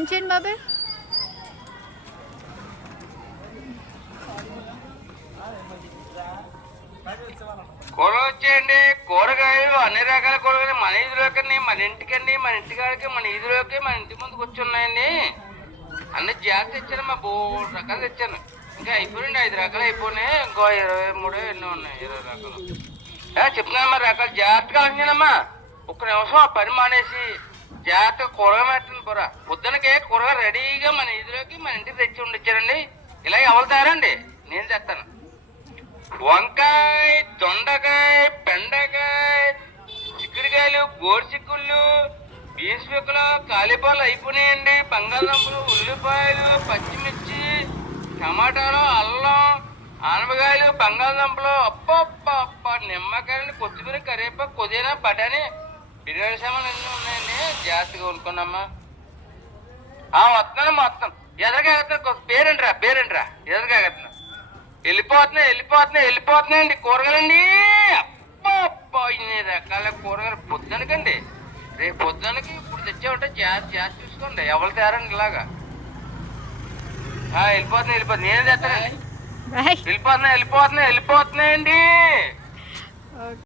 On చేయండి బాబాయ్. కూరలు వచ్చేయండి. కూరగాయలు అన్ని రకాల కూరగాయలు మన ఈదులోకి, మన ఇంటికండి, మన ఇంటికాడికి, మన ఈదులోకి, మన ఇంటి ముందుకు వచ్చి ఉన్నాయండి. అన్ని జాగ్రత్త తెచ్చాను. మా 3 రకాలు తెచ్చాను. ఇంకా అయిపోయింది, 5 రకాలు అయిపోయినాయి. ఇంకో 23 ఎన్నో ఉన్నాయి, 20 రకాలు. చెప్తున్నాను మరి, రకాలు జాగ్రత్తగా అంచనమ్మా. ఒక్క నిమిషం ఆ పని మానేసి జాగ్రత్తగా కూరగా పెట్టండి. పొద్దునకే కూరగా రెడీగా మన ఈదులోకి, మన ఇంటికి తెచ్చి ఉండిచ్చారండి. ఇలా ఎవరుతారండి, నేను తెస్తాను. వంకాయ, దొండకాయ, బెండకాయ, చిక్కుడుకాయలు, గోరుచిక్కుళ్ళు, బీన్స్ పిక్కలు, కాలీఫ్లవర్లు అయిపోయినాయండి. బంగాళదుంపలు, ఉల్లిపాయలు, పచ్చిమిర్చి, టమాటాలు, అల్లం, ఆనపకాయలు, బంగాళదుంపలు, అప్ప నిమ్మకాయలు, కొత్తిమీర, కరివేపాకు, పుదీనా, బఠానీ, బిర్యానీ సామాన్లు అన్నీ ఉన్నాయండి. జాగ్రత్తగా కొనుక్కున్నామ్మా. వస్తున్నాను మొత్తం. ఎదురుగా పేరేంట్రా ఎదురుగా వెళ్ళిపోతున్నాయండి కూరగాయలండి. అప్ప ఇన్ని రకాల కూరగాయలు పొద్దునకండి. రేపు పొద్దునకి ఇప్పుడు తెచ్చామంటే జాగ్రత్త చూసుకోండి. ఎవరు తేరండి ఇలాగా. వెళ్ళిపోతున్నాయి. నేనే తెస్తానండి. వెళ్ళిపోతున్నాయండి.